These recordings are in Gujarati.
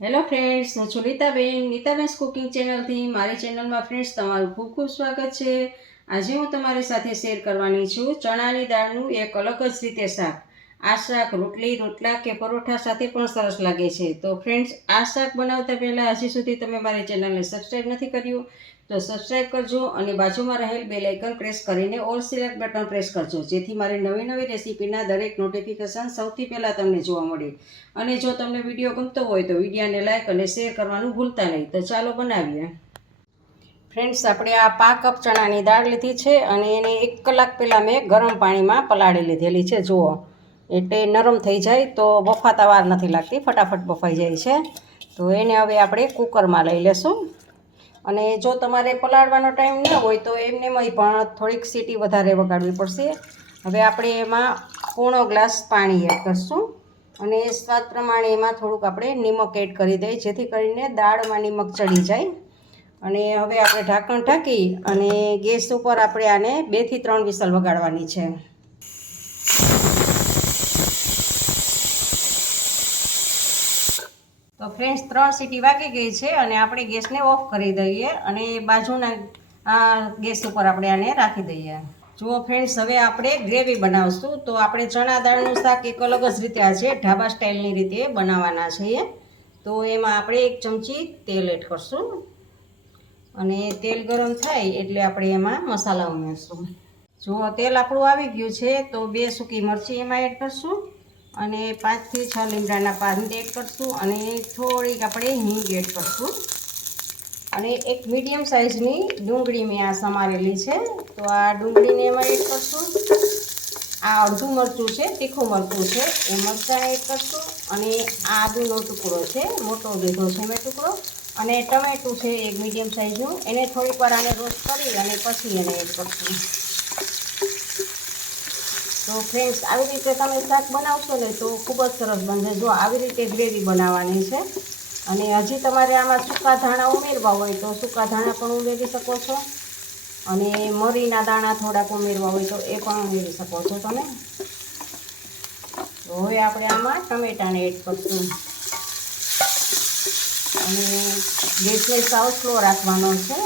હેલો ફ્રેન્ડ્સ હું છું નીતાબેન નીતાબેન્સ કુકિંગ ચેનલથી મારી ચેનલમાં ફ્રેન્ડ્સ તમારું ખૂબ ખૂબ સ્વાગત છે. આજે હું તમારી સાથે શેર કરવાની છું ચણાની દાળનું એક અલગ જ રીતે શાક. આ શાક રોટલી, રોટલા કે પરોઠા સાથે પણ સરસ લાગે છે. તો ફ્રેન્ડ્સ આ શાક બનાવતા પહેલાં હજી સુધી તમે મારી ચેનલને સબસ્ક્રાઈબ નથી કર્યું, તો સબસ્ક્રાઈબ કરજો અને બાજુમાં રહેલ બે લાઇકન પ્રેસ કરીને ઓલ સિલેક્ટ બટન પ્રેસ કરજો, જેથી મારી નવી નવી રેસીપીના દરેક નોટિફિકેશન સૌથી પહેલાં તમને જોવા મળે. અને જો તમને વીડિયો ગમતો હોય તો વિડીયોને લાઇક અને શેર કરવાનું ભૂલતા નહીં. તો ચાલો બનાવીએ. ફ્રેન્ડ્સ આપણે આ પાંચ કપ ચણાની દાળ લીધી છે અને એને એક કલાક પહેલાં મેં ગરમ પાણીમાં પલાળી લીધેલી છે. જુઓ. એટલે નરમ થઈ જાય તો બફાતા વાર નથી લાગતી, ફટાફટ બફાઈ જાય છે. તો એને હવે આપણે કુકરમાં લઈ લેશું. અને જો તમારે પલાળવાનો ટાઈમ ન હોય તો એમને પણ થોડીક સીટી વધારે વગાડવી પડશે. હવે આપણે એમાં પોણો ગ્લાસ પાણી એડ કરશું. અને સ્વાદ પ્રમાણે એમાં થોડુંક આપણે નિમક એડ કરી દઈએ, જેથી કરીને દાળમાં નિમક ચડી જાય. અને હવે આપણે ઢાંકણ ઢાંકી અને ગેસ ઉપર આપણે આને બેથી ત્રણ વિસલ વગાડવાની છે. તો ફ્રેન્ડ્સ ત્રણ સીટી વાગી ગઈ છે અને આપણે ગેસને ઓફ કરી દઈએ અને બાજુના ગેસ ઉપર આપણે આને રાખી દઈએ. જુઓ ફ્રેન્ડ્સ હવે આપણે ગ્રેવી બનાવશું. તો આપણે ચણા દાળનું શાક એક અલગ જ રીતે આ છે, ઢાબા સ્ટાઇલની રીતે બનાવવાના છીએ. તો એમાં આપણે એક ચમચી તેલ એડ કરશું. અને તેલ ગરમ થાય એટલે આપણે એમાં મસાલા ઉમેરશું. જો તેલ આપણું આવી ગયું છે, તો બે સૂકી મરચી એમાં એડ કરશું. અને પાંચથી છ લીમડાના પાન એડ કરશું અને થોડીક આપણે હિંગ એડ કરશું. અને એક મીડિયમ સાઇઝની ડુંગળી મેં આ સમારેલી છે, તો આ ડુંગળીને એમાં એડ કરશું. આ અડધું મરચું છે, તીખું મરચું છે, એ મરચાં એડ કરશું. અને આ આદુનો ટુકડો છે, મોટો લીધો છે મેં ટુકડો. અને ટમેટું છે એક મીડિયમ સાઇઝનું, એને થોડીક વાર આને રોસ્ટ કરી અને પછી એને એડ કરશું. તો ફ્રેન્ડ્સ આવી રીતે તમે શાક બનાવશો ને તો ખૂબ જ સરસ બનશે. જો આવી રીતે ગ્રેવી બનાવવાની છે અને હજી તમારે આમાં સૂકા ધાણા ઉમેરવા હોય તો સૂકા ધાણા પણ ઉમેરી શકો છો અને મરીના દાણા થોડાક ઉમેરવા હોય તો એ પણ ઉમેરી શકો છો તમે. હવે આપણે આમાં ટમેટાને એડ કરશું. અને ગેસને સાવ સ્લો રાખવાનો છે.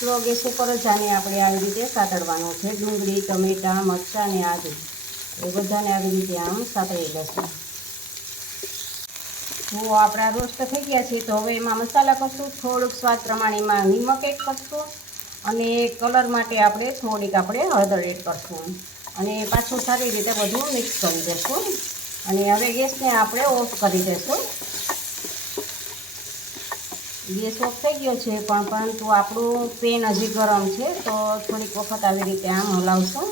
સ્લો ગેસ ઉપર જ આને આપણે આવી રીતે સાતડવાનું છે. ડુંગળી, ટમેટાં, મરચાં ને આદુ. એ બધાને આવી રીતે આમ સાતળી દઈશું જો આપણા રોસ્ટ થઈ ગયા છે, તો હવે એમાં મસાલા કરશું. થોડુંક સ્વાદ પ્રમાણે એમાં નિમક એડ કરશું અને કલર માટે આપણે થોડીક આપણે હળદર એડ કરશું. અને પાછું સારી રીતે બધું મિક્સ કરી દઈશું અને હવે ગેસને આપણે ઓફ કરી દઈશું ગેસ ઓફ થઈ ગયો છે, પણ પરંતુ આપણું પેન હજી ગરમ છે, તો થોડીક વખત આવી રીતે આમ હલાવશું.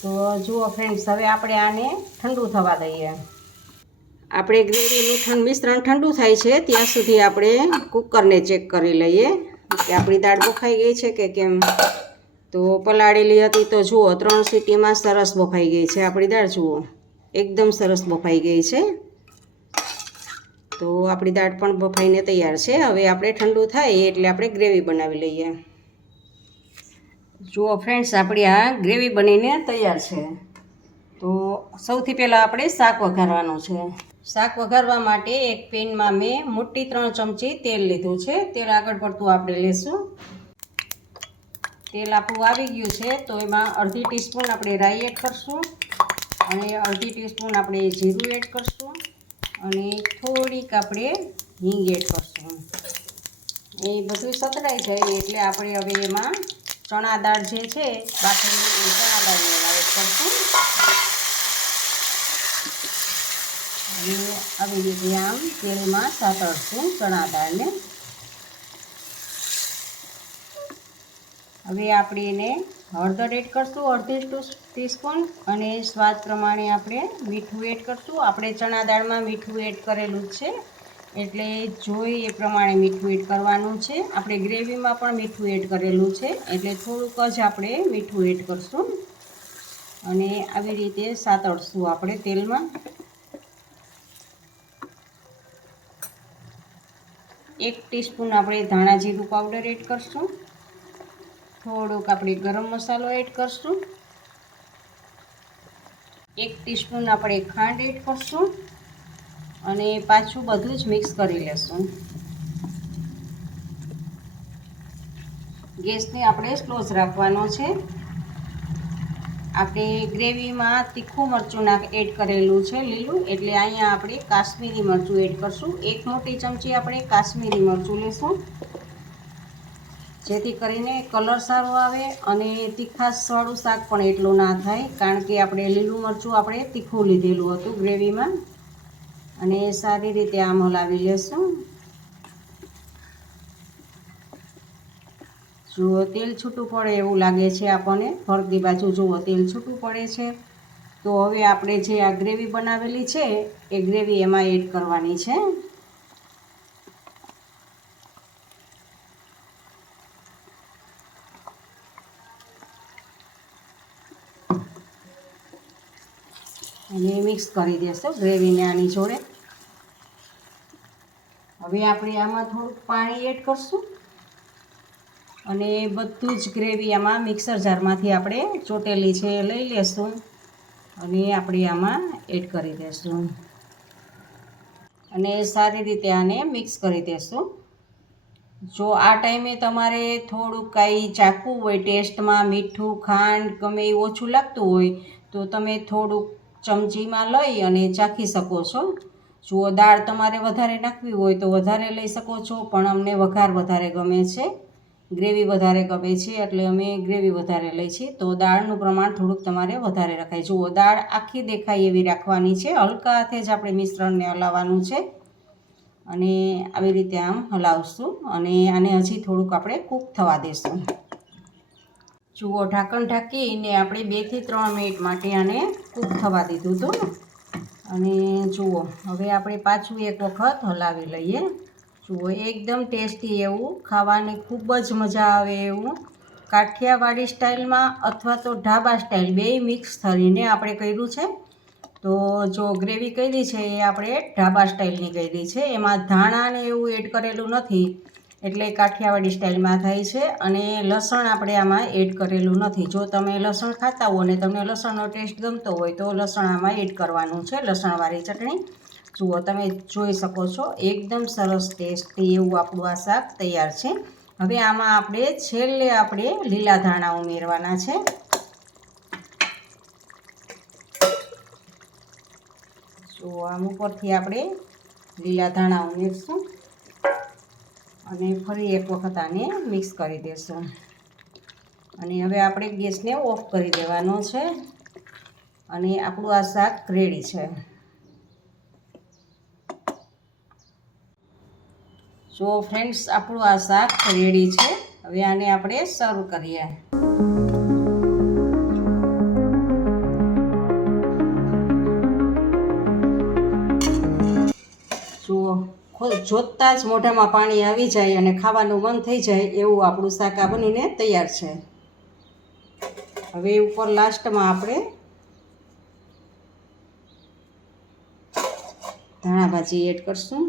તો જુઓ ફ્રેન્ડ્સ હવે આપણે આને ઠંડુ થવા દઈએ. આપણે ગ્રેવીનું ઠંડ મિશ્રણ ઠંડુ થાય છે, ત્યાં સુધી આપણે કુકરને ચેક કરી લઈએ કે આપણી દાળ બફાઈ ગઈ છે કે કેમ. તો પલાળેલી હતી તો જુઓ, ત્રણ સીટીમાં સરસ બફાઈ ગઈ છે આપણી દાળ, જુઓ. એકદમ સરસ બફાઈ ગઈ છે. તો આપણી દાળ પણ બફાઈને તૈયાર છે. હવે આપણે ઠંડુ થાય એટલે આપણે ગ્રેવી બનાવી લઈએ. જુઓ ફ્રેન્ડ્સ, આપણી આ ગ્રેવી બનીને તૈયાર છે. તો સૌથી પહેલાં આપણે શાક વઘારવાનું છે. શાક વઘારવા માટે એક પેનમાં મેં મોટી ત્રણ ચમચી તેલ લીધું છે. તેલ આગળ પડતું આપણે લેશું. તેલ આપણું આવી ગયું છે, તો એમાં અડધી ટીસ્પૂન આપણે રાઈ એડ કરશું. અને અડધી ટીસ્પૂન આપણે જીરું એડ કરશું. અને થોડીક આપણે હિંગ એડ કરશું એ બધું સતરાઈ જાય એટલે આપણે હવે એમાં ચણા દાળ જે છે, બાફેલી ચણા દાળને એડ કરશું. અને આવી રીતે આમ તેલમાં સાતરશું ચણા દાળને. હવે આપણે એને હળદર એડ કરશું, અડધી ટીસ્પૂન અને સ્વાદ પ્રમાણે આપણે મીઠું એડ કરશું. આપણે ચણા દાળમાં મીઠું એડ કરેલું છે, એટલે જોઈ એ પ્રમાણે મીઠું એડ કરવાનું છે. આપણે ગ્રેવીમાં પણ મીઠું એડ કરેલું છે, એટલે થોડુંક જ આપણે મીઠું એડ કરશું. અને આવી રીતે સાતડશું આપણે તેલમાં. એક ટીસ્પૂન આપણે ધાણા જીરું પાવડર એડ કરશું. થોડોક આપણે ગરમ મસાલો એડ કરશું. એક ટીસ્પૂન આપણે ખાંડ એડ કરશું અને પાછું બધું જ મિક્સ કરી લેશું. ગેસને આપણે સ્લો રાખવાનો છે. આપણે ગ્રેવીમાં તીખું મરચું નાખ એડ કરેલું છે લીલું, એટલે અહીંયા આપણે કાશ્મીરી મરચું એડ કરશું. એક મોટી ચમચી આપણે કાશ્મીરી મરચું લેશું. જેથી કરીને કલર સારો આવે અને તીખાશવાળું શાક પણ એટલું ના થાય, કારણ કે આપણે લીલું મરચું આપણે તીખું લીધેલું હતું ગ્રેવીમાં. અને સારી રીતે આમ હલાવી લેશું. જુઓ, તેલ છૂટું પડે એવું લાગે છે આપણને. ફરતી બાજુ જુઓ, તેલ છૂટું પડે છે. તો હવે આપણે જે આ ગ્રેવી બનાવેલી છે, એ ગ્રેવી એમાં એડ કરવાની છે. અને મિક્સ કરી દેશું ગ્રેવીને આની જોડે. હવે આપણે આમાં થોડુંક પાણી એડ કરશું. અને બધું જ ગ્રેવી આમાં મિક્સર જારમાંથી આપણે ચોટેલી છે લઈ લેશું. અને આપણે આમાં એડ કરી દઈશું અને સારી રીતે આને મિક્સ કરી દેશું. જો આ ટાઈમે તમારે થોડુંક કાંઈ ચાખવું હોય, ટેસ્ટમાં મીઠું, ખાંડ ગમે ઓછું લાગતું હોય, તો તમે થોડુંક ચમચીમાં લઈ અને ચાખી શકો છો. જુઓ, દાળ તમારે વધારે નાખવી હોય તો વધારે લઈ શકો છો, પણ અમને વઘાર વધારે ગમે છે. ગ્રેવી વધારે ગમે છે એટલે અમે ગ્રેવી વધારે લઈ છીએ. તો દાળનું પ્રમાણ થોડુંક તમારે વધારે રખાય. જુઓ, દાળ આખી દેખાય એવી રાખવાની છે. હલકા હાથે જ આપણે મિશ્રણને હલાવવાનું છે. અને આવી રીતે આમ હલાવશું અને આને હજી થોડુંક આપણે કૂક થવા દેશું. જુઓ, ઢાંકણ ઢાંકીને આપણે બેથી ત્રણ મિનિટ માટે આને કૂક થવા દીધું હતું અને જુઓ, હવે આપણે પાછું એક વખત હલાવી લઈએ. જુઓ, એકદમ ટેસ્ટી એવું, ખાવાની ખૂબ જ મજા આવે એવું. કાઠિયાવાડી સ્ટાઇલમાં અથવા તો ઢાબા સ્ટાઇલ બેય મિક્સ કરીને આપણે કર્યું છે. તો જો ગ્રેવી કરી છે એ આપણે ઢાબા સ્ટાઇલની કરી છે. એમાં ધાણા ને એવું એડ કરેલું નથી. એટલે કાઠિયાવાડી સ્ટાઇલમાં થાય છે અને લસણ આપણે આમાં એડ કરેલું નથી. જો તમે લસણ ખાતા હો અને તમને લસણનો ટેસ્ટ ગમતો હોય તો લસણ આમાં એડ કરવાનું છે, લસણવાળી ચટણી. જુઓ, તમે જોઈ શકો છો, એકદમ સરસ ટેસ્ટી એવું આપણું આ શાક તૈયાર છે. હવે આમાં આપણે છેલ્લે આપણે લીલા ધાણા ઉમેરવાના છે. જો આમ ઉપરથી આપણે લીલા ધાણા ઉમેરશું. અને ફરી એક વખત આને મિક્સ કરી દેશું. અને હવે આપણે ગેસને ઓફ કરી દેવાનો છે. અને આપણું આ શાક રેડી છે. જો ફ્રેન્ડ્સ આપણું આ શાક રેડી છે. હવે આને આપણે સર્વ કરીએ. જોતાં જ મોઢામાં પાણી આવી જાય અને ખાવાનું મન થઈ જાય એવું આપણું શાક આ બનીને તૈયાર છે. હવે ઉપર લાસ્ટમાં આપણે ધાણા ભાજી એડ કરશું.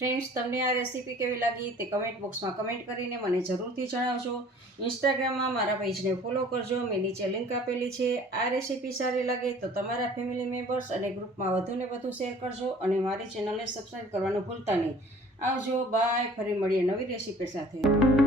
ફ્રેન્ડ્સ તમને આ રેસીપી કેવી લાગી તે કમેન્ટ બોક્સમાં કમેન્ટ કરીને મને જરૂરથી જણાવજો. ઇન્સ્ટાગ્રામમાં મારા પેજને ફોલો કરજો. મેં નીચે લિંક આપેલી છે. આ રેસીપી સારી લાગે તો તમારા ફેમિલી મેમ્બર્સ અને ગ્રુપમાં વધુને વધુ શેર કરજો અને મારી ચેનલને સબસ્ક્રાઈબ કરવાનું ભૂલતા નહીં. આવજો બાય ફરી મળીએ નવી રેસીપી સાથે.